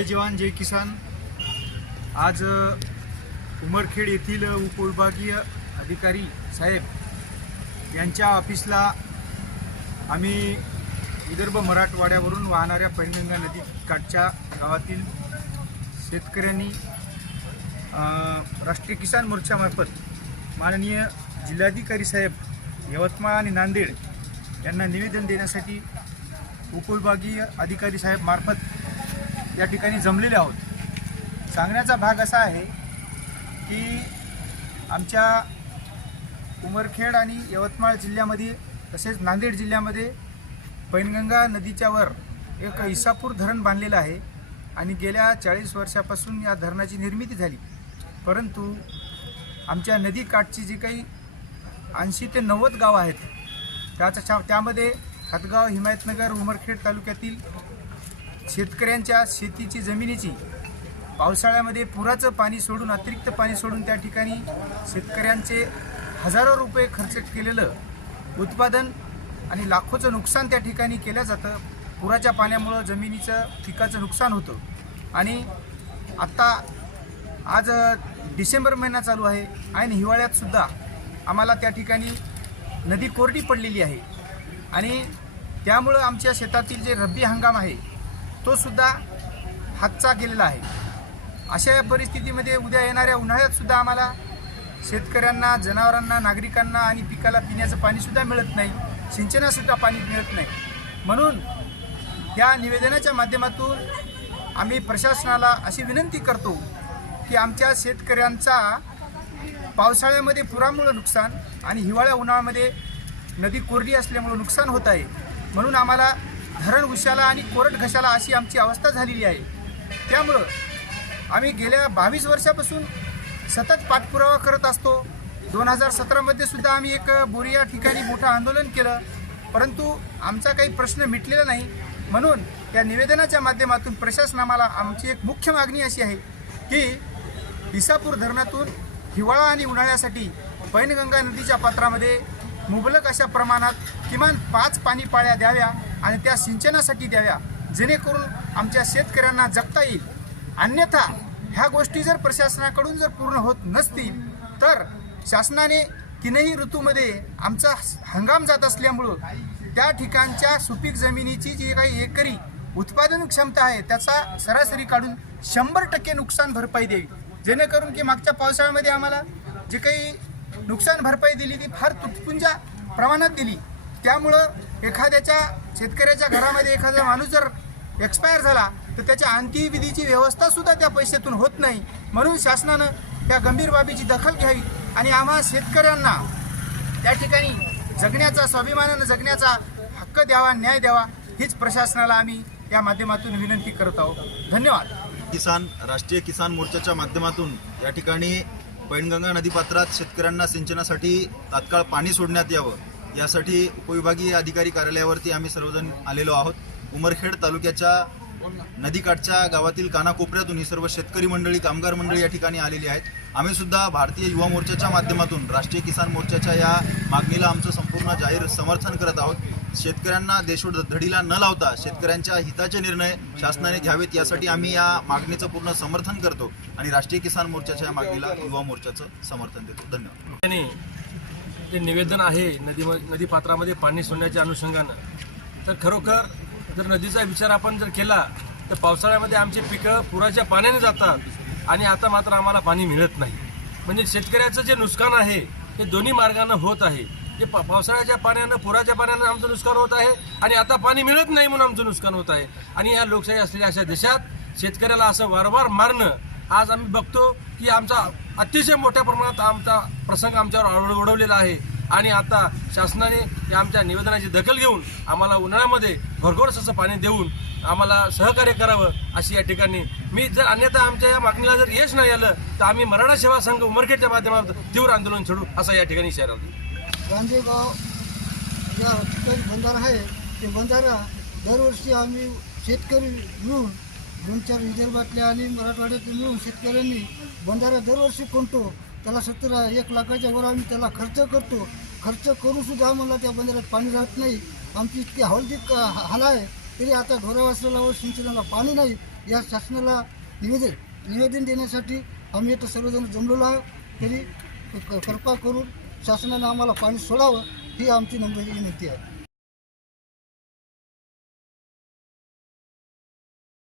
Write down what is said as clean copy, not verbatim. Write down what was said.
जय जवान जय किसान। आज उमरखेड येथील उपविभागीय अधिकारी साहेब यांच्या ऑफिसला आम्ही विदर्भ मराठवाड्यावरून वाहणाऱ्या पैनगंगा नदी काठच्या गावातील शेतकऱ्यांनी राष्ट्रीय किसान मोर्चामार्फत माननीय जिल्हाधिकारी साहेब यवतमाळ आणि नांदेड यांना निवेदन देण्यासाठी उपविभागीय अधिकारी साहेब मार्फत या ठिकाणी जमलेले आहोत। सांगण्याचा भाग असा आहे की आमच्या उमरखेड आणि यवतमाळ जिल्ह्यामध्ये तसेच नांदेड जिल्ह्यामध्ये पैनगंगा नदीच्या वर एक इसापूर धरण बांधलेलं आहे आणि गेल्या 40 वर्षापासून या धरणाची निर्मिती झाली, परंतु आमच्या नदी काठची जी काही 80 ते 90 गावं आहेत त्यामध्ये हातगाव, हिमायतनगर, उमरखेड तालुक्यातील शेतकऱ्यांच्या शेतीची जमिनीची पावसाळ्यामध्ये पुराचं पाणी सोडून अतिरिक्त पाणी सोडून त्या ठिकाणी शेतकऱ्यांचे हजारो रुपये खर्च केलेलं उत्पादन आणि लाखोचं नुकसान त्या ठिकाणी केलं जातं। पुराच्या पाण्यामुळं जमिनीचं पिकाचं नुकसान होतं आणि आज डिसेंबर महिना चालू आहे आणि हिवाळ्यातसुद्धा आम्हाला त्या ठिकाणी नदी कोरडी पडलेली आहे आणि त्यामुळं आमच्या शेतातील जे रब्बी हंगाम आहे तो सुद्धा हातचा गेलेला आहे। अशा या परिस्थितीमध्ये उद्या येणाऱ्या उन्हाळ्यातसुद्धा आम्हाला शेतकऱ्यांना, जनावरांना, नागरिकांना आणि पिकाला पिण्याचं पाणीसुद्धा मिळत नाही, सिंचनासुद्धा पाणी मिळत नाही। म्हणून या निवेदनाच्या माध्यमातून आम्ही प्रशासनाला अशी विनंती करतो की आमच्या शेतकऱ्यांचा पावसाळ्यामध्ये पुरामुळे नुकसान आणि उन्हाळ्यामध्ये नदी कोरडी असल्यामुळे नुकसान होत आहे। म्हणून आम्हाला धरण उशाला आणि कोरड घशाला अशी आमची अवस्था झालेली आहे। त्यामुळं आम्ही गेल्या 22 वर्षापासून सतत पाठपुरावा करत असतो। 2017मध्ये सुद्धा आम्ही एक बोरी या ठिकाणी मोठं आंदोलन केलं, परंतु आमचा काही प्रश्न मिटलेला नाही। म्हणून या निवेदनाच्या माध्यमातून प्रशासनाला आमची एक मुख्य मागणी अशी आहे की इसापूर धरणातून हिवाळा आणि उन्हाळ्यासाठी पैनगंगा नदीच्या पात्रामध्ये मुबलक अशा प्रमाणात किमान 5 पाणी पाळ्या द्याव्या आणि त्या सिंचनासाठी द्याव्या, जेणेकरून आमच्या शेतकऱ्यांना जगता येईल। अन्यथा ह्या गोष्टी जर प्रशासनाकडून जर पूर्ण होत नसतील तर शासनाने 3ही ऋतूमध्ये आमचा हंगाम जात असल्यामुळं त्या ठिकाणच्या सुपीक जमिनीची जी काही एकरी उत्पादन क्षमता आहे त्याचा सरासरी काढून 100% नुकसान भरपाई द्यावी, जेणेकरून की मागच्या पावसाळ्यामध्ये आम्हाला जे काही नुकसान भरपाई दिली ती फार तुटपुंजा प्रमाणात दिली। त्यामुळं एखाद्याच्या शेतकऱ्याच्या घरामध्ये एखादा माणूस जर एक्सपायर झाला तर त्याच्या अंत्यविधीची व्यवस्थासुद्धा त्या पैशातून होत नाही। म्हणून शासनानं त्या गंभीर बाबीची दखल घ्यावी आणि आम्हा शेतकऱ्यांना त्या ठिकाणी जगण्याचा, स्वाभिमानानं जगण्याचा हक्क द्यावा, न्याय द्यावा, हीच प्रशासनाला आम्ही या माध्यमातून विनंती करत आहोत। धन्यवाद। राष्ट्रीय किसान मोर्चाच्या माध्यमातून या ठिकाणी पैनगंगा नदीपात्रात शेतकऱ्यांना सिंचनासाठी तात्काळ पाणी सोडण्यात यावं यासाठी उपविभागीय अधिकारी कार्यालयावरती आम्ही सर्वजण आलेलो आहोत। उमरखेड तालुक्याच्या नदीकाठच्या गावातील कानाकोपऱ्यातून ही सर्व शेतकरी मंडळी, कामगार मंडळी या ठिकाणी आलेली आहेत। आम्ही सुद्धा भारतीय युवा मोर्चाच्या माध्यमातून राष्ट्रीय किसान मोर्चाच्या या मागणीला आमचं संपूर्ण जाहीर समर्थन करत आहोत। शेतकऱ्यांना देशोधडीला न लावता शेतकऱ्यांच्या हिताचे निर्णय शासनाने घ्यावेत यासाठी आम्ही या मागणीचं पूर्ण समर्थन करतो आणि राष्ट्रीय किसान मोर्चाच्या या मागणीला युवा मोर्चाचं समर्थन देतो। धन्यवाद। जे निवेदन आहे नदीपात्रामध्ये पाणी सोडण्याच्या अनुषंगानं, तर खरोखर जर नदीचा विचार आपण जर केला तर पावसाळ्यामध्ये आमचे पिकं पुराच्या पाण्याने जातात आणि आता मात्र आम्हाला पाणी मिळत नाही। म्हणजे शेतकऱ्याचं जे नुकसान आहे ते दोन्ही मार्गानं होत आहे। ते पावसाळ्याच्या पाण्यानं, पुराच्या पाण्यानं आमचं नुकसान होत आहे आणि आता पाणी मिळत नाही म्हणून आमचं नुकसान होत आहे। आणि या लोकशाही असलेल्या अशा देशात शेतकऱ्याला असं वारंवार मारणं, आज आम्ही बघतो की आमचा अतिशय मोठ्या प्रमाणात आमचा प्रसंग आमच्यावर ओढवलेला आहे आणि आता शासनाने आमच्या निवेदनाची दखल घेऊन आम्हाला उन्हाळ्यामध्ये भरघोस असं पाणी देऊन आम्हाला सहकार्य करावं अशी या ठिकाणी मी जर अन्यथा आमच्या या मागणीला जर यश नाही आलं तर आम्ही मराठा सेवा संघ उमरखेडच्या माध्यमातून तीव्र आंदोलन छेडू असा या ठिकाणी इशारा दिला। गांधीगाव या ठिकाणी बंधारा आहे, ते बंधारा दरवर्षी आम्ही शेतकरी मिळून 2-4 विदर्भातल्या आणि मराठवाड्यातून मिळून शेतकऱ्यांनी बंधारा दरवर्षी कोणतो, त्याला 1 लाखाच्या वर आम्ही त्याला खर्च करतो। खर्च करूनसुद्धा आम्हाला त्या बंधाऱ्यात पाणी राहत नाही। आमची इतकी हाल आहे तरी आता ढोरावासला व सिंचनाला पाणी नाही, या शासनाला निवेदन देण्यासाठी आम्ही इथं सर्वजण जमलेलो आहोत। तरी कृपा करून शासनानं आम्हाला पाणी सोडावं ही आमची नम्र विनंती आहे।